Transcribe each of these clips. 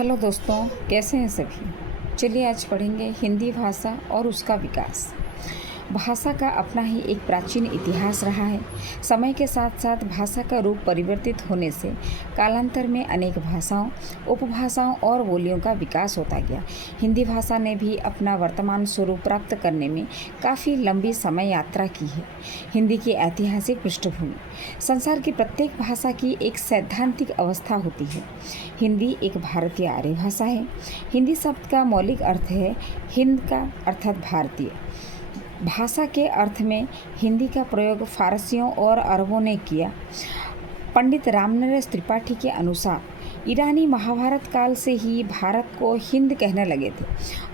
Hello दोस्तों, कैसे हैं सभी। चलिए आज पढ़ेंगे हिंदी भाषा और उसका विकास। भाषा का अपना ही एक प्राचीन इतिहास रहा है। समय के साथ साथ भाषा का रूप परिवर्तित होने से कालांतर में अनेक भाषाओं, उपभाषाओं और बोलियों का विकास होता गया। हिंदी भाषा ने भी अपना वर्तमान स्वरूप प्राप्त करने में काफ़ी लंबी समय यात्रा की है। हिंदी की ऐतिहासिक पृष्ठभूमि। संसार की प्रत्येक भाषा की एक सैद्धांतिक अवस्था होती है। हिंदी एक भारतीय आर्य भाषा है। हिंदी शब्द का मौलिक अर्थ है हिंद का अर्थात भारतीय। भाषा के अर्थ में हिंदी का प्रयोग फारसियों और अरबों ने किया। पंडित रामनरेश त्रिपाठी के अनुसार ईरानी महाभारत काल से ही भारत को हिंद कहने लगे थे।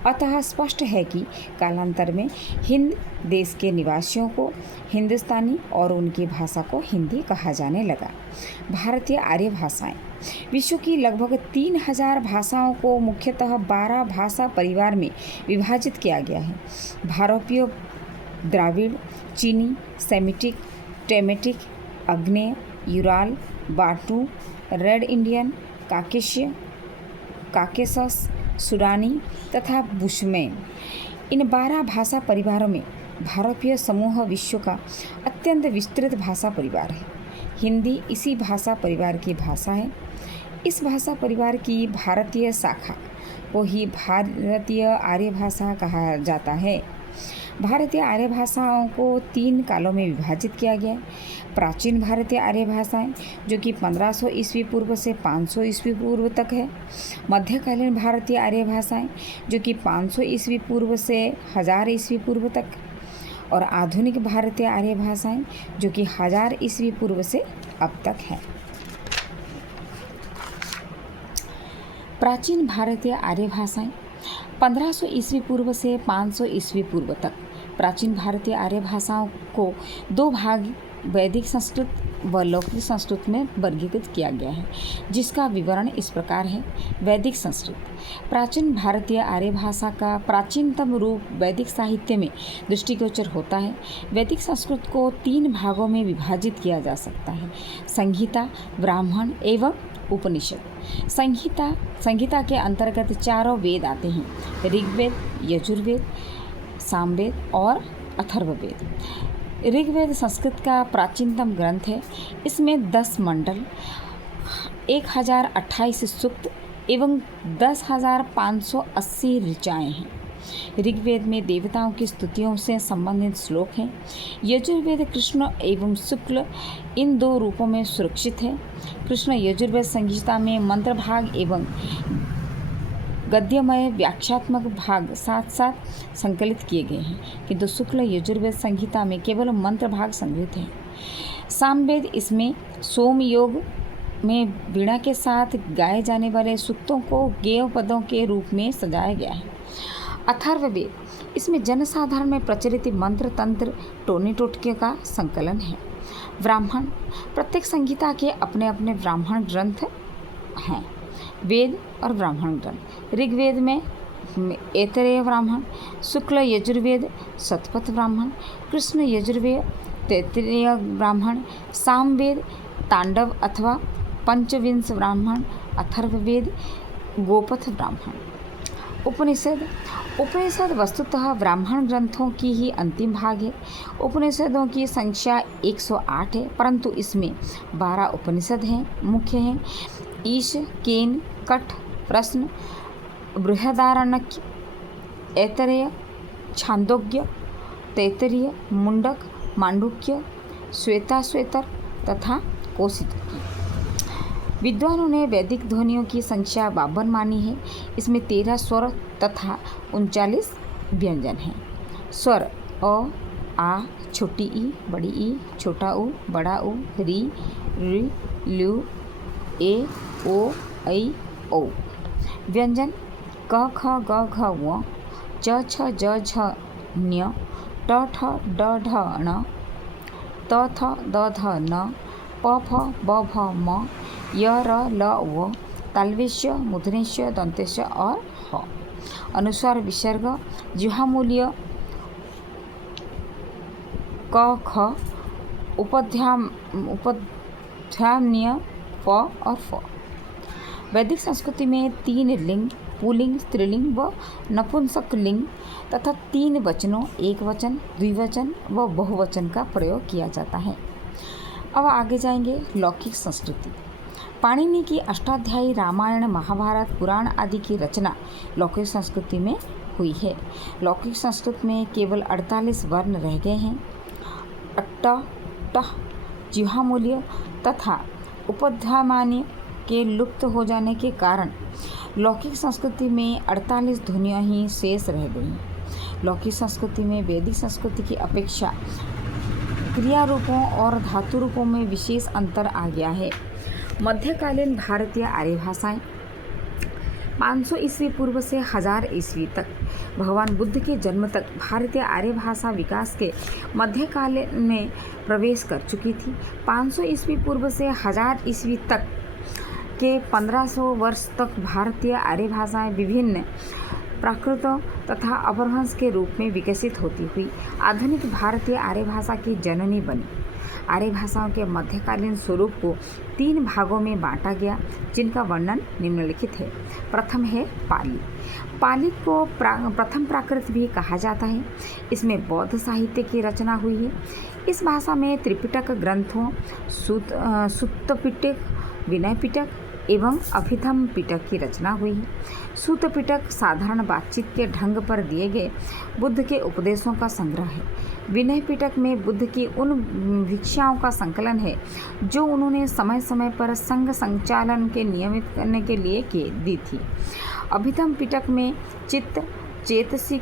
अतः स्पष्ट है कि कालांतर में हिंद देश के निवासियों को हिंदुस्तानी और उनकी भाषा को हिंदी कहा जाने लगा। भारतीय आर्य भाषाएं। विश्व की लगभग 3000 भाषाओं को मुख्यतः 12 भाषा परिवार में विभाजित किया गया है। भारतीय, द्राविड़, चीनी, सेमिटिक, टेमेटिक, आग्नेय, यूराल, बाटू, रेड इंडियन, काकेशिय, काकेशस, सुडानी तथा बुशमैन। इन 12 भाषा परिवारों में भारतीय समूह विश्व का अत्यंत विस्तृत भाषा परिवार है। हिंदी इसी भाषा परिवार की भाषा है। इस भाषा परिवार की भारतीय शाखा को ही भारतीय आर्य भाषा कहा जाता है। भारतीय आर्य भाषाओं को 3 कालों में विभाजित किया गया है। प्राचीन भारतीय आर्य भाषाएं जो कि 1500 ईस्वी पूर्व से 500 ईस्वी पूर्व तक है। मध्यकालीन भारतीय आर्य भाषाएं जो कि 500 ईस्वी पूर्व से 1000 ईस्वी पूर्व तक, और आधुनिक भारतीय आर्य भाषाएं जो कि 1000 ईस्वी पूर्व से अब तक है। प्राचीन भारतीय आर्य भाषाएं 1500 ईस्वी पूर्व से 500 ईस्वी पूर्व तक। प्राचीन भारतीय आर्य भाषाओं को 2 भाग वैदिक संस्कृत व लौकिक संस्कृत में वर्गीकृत किया गया है, जिसका विवरण इस प्रकार है। वैदिक संस्कृत। प्राचीन भारतीय आर्य भाषा का प्राचीनतम रूप वैदिक साहित्य में दृष्टिगोचर होता है। वैदिक संस्कृत को 3 भागों में विभाजित किया जा सकता है: संहिता, ब्राह्मण एवं उपनिषद। संहिता के अंतर्गत 4 वेद आते हैं: ऋग्वेद, यजुर्वेद, सामवेद और अथर्ववेद। ऋग्वेद संस्कृत का प्राचीनतम ग्रंथ है। इसमें 10 मंडल, 1028 सूक्त एवं 10,580 ऋचाएँ हैं। ऋग्वेद में देवताओं की स्तुतियों से संबंधित श्लोक हैं। यजुर्वेद कृष्ण एवं शुक्ल इन 2 रूपों में सुरक्षित है। कृष्ण यजुर्वेद संहिता में मंत्र भाग एवं गद्यमय व्याख्यात्मक भाग साथ साथ संकलित किए गए हैं, किंतु शुक्ल यजुर्वेद संहिता में केवल मंत्र भाग संग्रहित है। सामवेद इसमें सोम योग में वीणा के साथ गाए जाने वाले सूक्तों को गेय पदों के रूप में सजाया गया है। अथर्ववेद इसमें जनसाधारण में प्रचलित मंत्र, तंत्र, टोनी टोटके का संकलन है। ब्राह्मण। प्रत्येक संहिता के अपने अपने ब्राह्मण ग्रंथ हैं। वेद और ब्राह्मण ग्रंथ। ऋग्वेद में ऐतरेय ब्राह्मण, शुक्ल यजुर्वेद शतपथ ब्राह्मण, कृष्ण यजुर्वेद तैत्तिरीय ब्राह्मण, सामवेद तांडव अथवा पंचविंश ब्राह्मण, अथर्ववेद गोपथ ब्राह्मण। उपनिषद वस्तुतः ब्राह्मण ग्रंथों की ही अंतिम भाग है। उपनिषदों की संख्या 108 है, परंतु इसमें 12 उपनिषद हैं। मुख्य हैं ईश, केन, कठ, प्रश्न, बृहदारण्यक, ऐतरेय, छांदोग्य, तैत्तिरीय, मुंडक, मांडुक्य, श्वेताश्वेतर तथा कौशितकी। विद्वानों ने वैदिक ध्वनियों की संख्या 52 मानी है। इसमें 13 स्वर तथा 39 व्यंजन हैं। स्वर अ, आ, छोटी ई, बड़ी ई, छोटा ऊ, बड़ा ऊ, री, ऋ, लू, ए, ओ, ऐ, औ। व्यंजन क, ख, ग, घ, व, च, छ, ज, झ, ञ, ट, ठ, ड, ढ, ण, त, थ, द, ध, न, प, फ, ब, भ, म, य, र, ल, व, तालव्य, मूर्धन्य, दंतेश्य और ह। अनुस्वार विसर्ग जिह्वामूलीय क, ख, उपध्यान्य प और फ। वैदिक संस्कृति में 3 लिंग, पुल्लिंग, स्त्रीलिंग व नपुंसक लिंग तथा 3 वचनों, एक वचन, द्विवचन व बहुवचन का प्रयोग किया जाता है। अब आगे जाएंगे लौकिक संस्कृति। पाणिनि की अष्टाध्यायी रामायण, महाभारत, पुराण आदि की रचना लौकिक संस्कृति में हुई है। लौकिक संस्कृति में केवल 48 वर्ण रह गए हैं। अट्ट, टह, जिह्वामूल्य तथा उपध्मानीय के लुप्त हो जाने के कारण लौकिक संस्कृति में 48 ध्वनियाँ ही शेष रह गई। लौकिक संस्कृति में वैदिक संस्कृति की अपेक्षा क्रिया रूपों और धातु रूपों में विशेष अंतर आ गया है। मध्यकालीन भारतीय आर्य भाषाएं 500 ईस्वी पूर्व से 1000 ईस्वी तक, भगवान बुद्ध के जन्म तक भारतीय आर्य भाषा विकास के मध्यकाल में प्रवेश कर चुकी थी। 500 ईस्वी पूर्व से 1000 ईस्वी तक के 1500 वर्ष तक भारतीय आर्य भाषाएं विभिन्न प्राकृतों तथा अपभ्रंश के रूप में विकसित होती हुई आधुनिक भारतीय आर्य भाषा की जननी बनी। आर्य भाषाओं के मध्यकालीन स्वरूप को 3 भागों में बांटा गया, जिनका वर्णन निम्नलिखित है। प्रथम है पाली। पाली को प्रथम प्राकृत भी कहा जाता है। इसमें बौद्ध साहित्य की रचना हुई है। इस भाषा में त्रिपिटक ग्रंथों, सुत्त पिटक, विनय पिटक एवं अभिधम पिटक की रचना हुई है। सूत पिटक साधारण बातचीत के ढंग पर दिए गए बुद्ध के उपदेशों का संग्रह है। विनय पिटक में बुद्ध की उन भिक्षाओं का संकलन है जो उन्होंने समय समय पर संघ संचालन के नियमित करने के लिए दी थी। अभिधम पिटक में चित्त, चेतसिक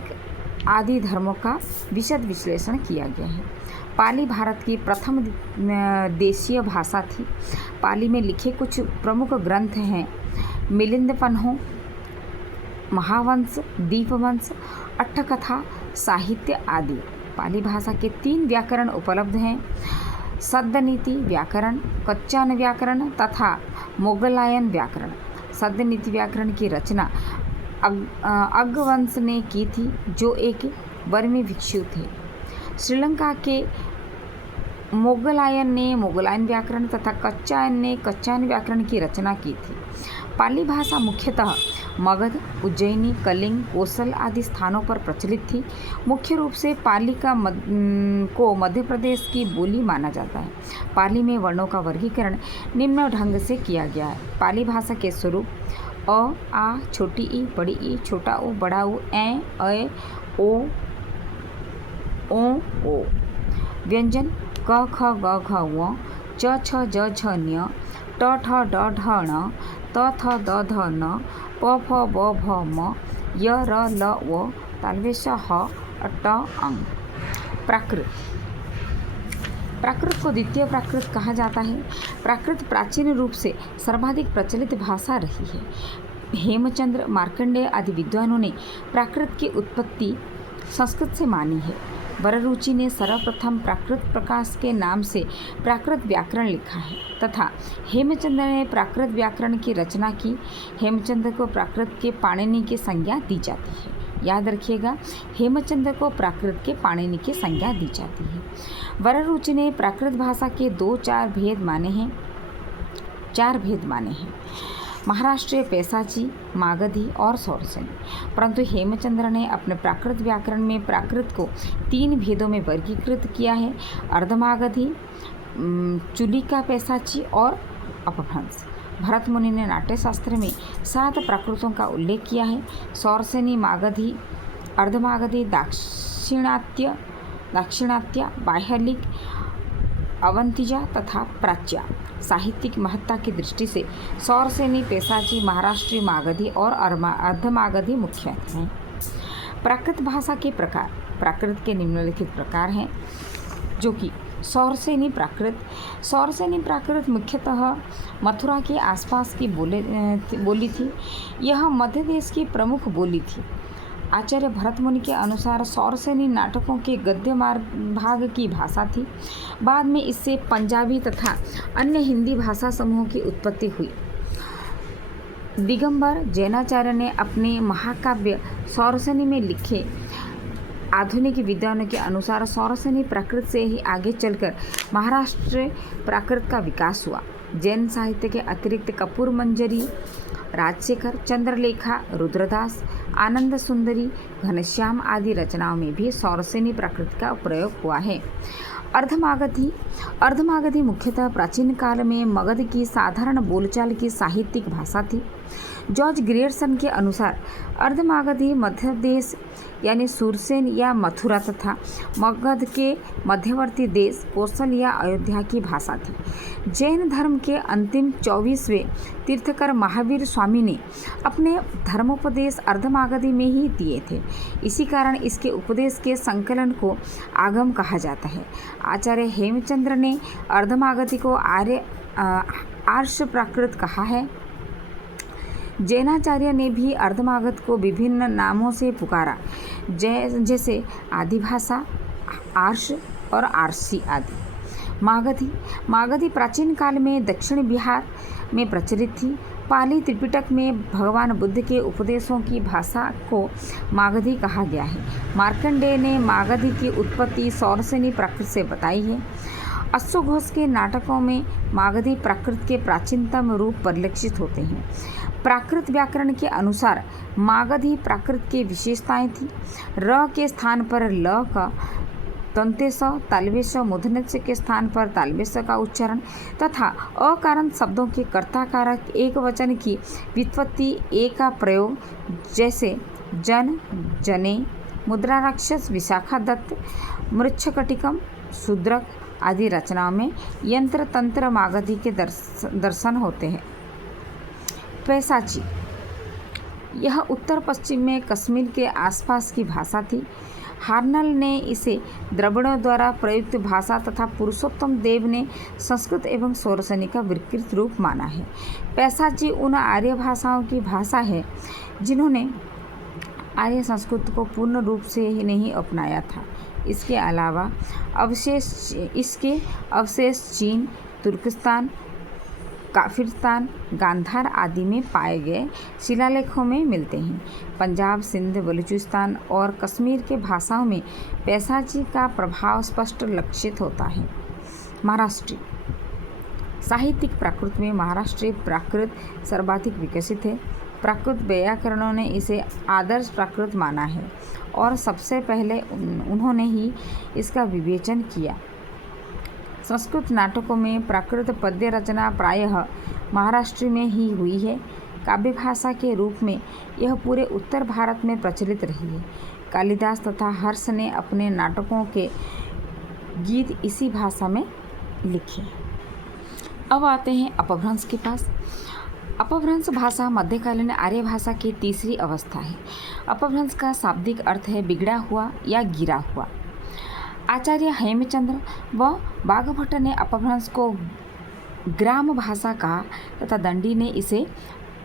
आदि धर्मों का विशद विश्लेषण किया गया है। पाली भारत की प्रथम देशीय भाषा थी। पाली में लिखे कुछ प्रमुख ग्रंथ हैं मिलिंदपन्हो, महावंश, दीपवंश, अट्ठकथा, साहित्य आदि। पाली भाषा के 3 व्याकरण उपलब्ध हैं, सद्दनीति व्याकरण, कच्चान व्याकरण तथा मोगलायन व्याकरण। सद्दनीति व्याकरण की रचना अग्गवंश ने की थी, जो एक बर्मी भिक्षु थे। श्रीलंका के मोगलायन ने मोगलायन व्याकरण तथा कच्चायन ने कच्चायन व्याकरण की रचना की थी। पाली भाषा मुख्यतः मगध, उज्जैनी, कलिंग, कोसल आदि स्थानों पर प्रचलित थी। मुख्य रूप से पाली को मध्य प्रदेश की बोली माना जाता है। पाली में वर्णों का वर्गीकरण निम्न ढंग से किया गया है। पाली भाषा के स्वरूप अ, आ, छोटी ई, बड़ी ई, छोटा ऊ, बड़ा ऊ, ए, ओ, ओ। व्यंजन क, ख, ग, घ, व, च, छ, ज, झ, ञ, ट, ठ, ड, ढ, ण, त, थ, द, ध, न, प, फ, ब, भ, म, य, र, ल, व, तालव्य ह, अट, अंग। प्राकृत। प्राकृत को द्वितीय प्राकृत कहा जाता है। प्राकृत प्राचीन रूप से सर्वाधिक प्रचलित भाषा रही है। हेमचंद्र, मार्कंडेय आदि विद्वानों ने प्राकृत की उत्पत्ति संस्कृत से मानी है। वररुचि ने सर्वप्रथम प्राकृत प्रकाश के नाम से प्राकृत व्याकरण लिखा है तथा हेमचंद्र ने प्राकृत व्याकरण की रचना की। हेमचंद्र को प्राकृत के पाणिनि की संज्ञा दी जाती है। याद रखिएगा, हेमचंद्र को प्राकृत के पाणिनि की संज्ञा दी जाती है। वररुचि ने प्राकृत भाषा के 4 भेद माने हैं, महाराष्ट्रीय पैसाची, मागधी और सौरसेनी। परंतु हेमचंद्र ने अपने प्राकृत व्याकरण में प्राकृत को 3 भेदों में वर्गीकृत किया है, अर्धमागधी, चुलिका पैसाची और अपभ्रंश। भरत मुनि ने नाट्यशास्त्र में 7 प्राकृतों का उल्लेख किया है, सौरसेनी, मागधी, अर्धमागधी, दाक्षिणात्य, बाह्यलिक, अवंतिजा तथा प्राच्या। साहित्यिक महत्ता की दृष्टि से सौरसेनी, पैसाची, महाराष्ट्रीय मागधी और अर्धमागधी मुख्य हैं। प्राकृत भाषा के प्रकार। प्राकृत के निम्नलिखित प्रकार हैं, जो कि सौरसेनी प्राकृत मुख्यतः मथुरा के आसपास की बोली थी। यह मध्य देश की प्रमुख बोली थी। आचार्य भरत मुनि के अनुसार सौरसेनी नाटकों के गद्य भाग की भाषा थी। बाद में इससे पंजाबी तथा अन्य हिंदी भाषा समूहों की उत्पत्ति हुई। दिगंबर जैनाचार्य ने अपने महाकाव्य सौरसेनी में लिखे। आधुनिक विद्वानों के अनुसार सौरसेनी प्राकृत से ही आगे चलकर महाराष्ट्र प्राकृत का विकास हुआ। जैन साहित्य के अतिरिक्त कपूर मंजरी, राजशेखर, चंद्रलेखा, रुद्रदास, आनंद सुंदरी, घनश्याम आदि रचनाओं में भी सौरसेनी प्राकृत का प्रयोग हुआ है। अर्धमागधी मुख्यतः प्राचीन काल में मगध की साधारण बोलचाल की साहित्यिक भाषा थी। जॉर्ज ग्रियर्सन के अनुसार अर्धमागधी मध्य देश यानी सुरसेन या मथुरा तथा मगध के मध्यवर्ती देश कौशल या अयोध्या की भाषा थी। जैन धर्म के अंतिम 24वें तीर्थकर महावीर स्वामी ने अपने धर्मोपदेश अर्धमागधी में ही दिए थे। इसी कारण इसके उपदेश के संकलन को आगम कहा जाता है। आचार्य हेमचंद्र ने अर्धमागधी को आर्ष प्राकृत कहा है। जैनाचार्य ने भी अर्धमागध को विभिन्न नामों से पुकारा, जैसे आदिभाषा, आर्ष और आरसी आदि। मागधी प्राचीन काल में दक्षिण बिहार में प्रचलित थी। पाली त्रिपिटक में भगवान बुद्ध के उपदेशों की भाषा को मागधी कहा गया है। मार्कंडेय ने मागधी की उत्पत्ति सौरसेनी प्राकृत से बताई है। अश्वघोष के नाटकों में मागधी प्राकृत के प्राचीनतम रूप परिलक्षित होते हैं। प्राकृत व्याकरण के अनुसार मागधी प्राकृत की विशेषताएं थी। र के स्थान पर ल का दंतेश, तालवेश, मूर्धन्य के स्थान पर तालवेश का उच्चारण तथा अकारंत शब्दों के कर्ताकारक एक वचन की व्युत्पत्ति ए का प्रयोग, जैसे जन, जने, मुद्राराक्षस, विशाखा दत्त, मृच्छकटिकम, शूद्रक आदि रचनाओं में यंत्र तंत्र मागधी के दर्शन होते हैं। पैसाची, यह उत्तर पश्चिम में कश्मीर के आसपास की भाषा थी। हार्नल ने इसे द्रविड़ों द्वारा प्रयुक्त भाषा तथा पुरुषोत्तम देव ने संस्कृत एवं सौरसेनी का विकृत रूप माना है। पैसाची उन आर्य भाषाओं की भाषा है जिन्होंने आर्य संस्कृत को पूर्ण रूप से ही नहीं अपनाया था। इसके अलावा इसके अवशेष चीन, तुर्किस्तान, काफिरस्तान, गांधार आदि में पाए गए शिलालेखों में मिलते हैं। पंजाब, सिंध, बलूचिस्तान और कश्मीर के भाषाओं में पैसाची का प्रभाव स्पष्ट लक्षित होता है। महाराष्ट्री साहित्यिक प्राकृत में महाराष्ट्रीय प्राकृत सर्वाधिक विकसित है। प्राकृत व्याकरणों ने इसे आदर्श प्राकृत माना है और सबसे पहले उन्होंने ही इसका विवेचन किया। संस्कृत नाटकों में प्राकृत पद्य रचना प्रायः महाराष्ट्र में ही हुई है। काव्य भाषा के रूप में यह पूरे उत्तर भारत में प्रचलित रही है। कालिदास तथा हर्ष ने अपने नाटकों के गीत इसी भाषा में लिखे। अब आते हैं अपभ्रंश के पास। अपभ्रंश भाषा मध्यकालीन आर्य भाषा की तीसरी अवस्था है। अपभ्रंश का शाब्दिक अर्थ है बिगड़ा हुआ या गिरा हुआ। आचार्य हेमचंद्र व बाघभट्ट ने अपभ्रंश को ग्राम भाषा कहा तथा दंडी ने इसे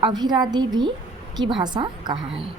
अभिरादि भी की भाषा कहा है।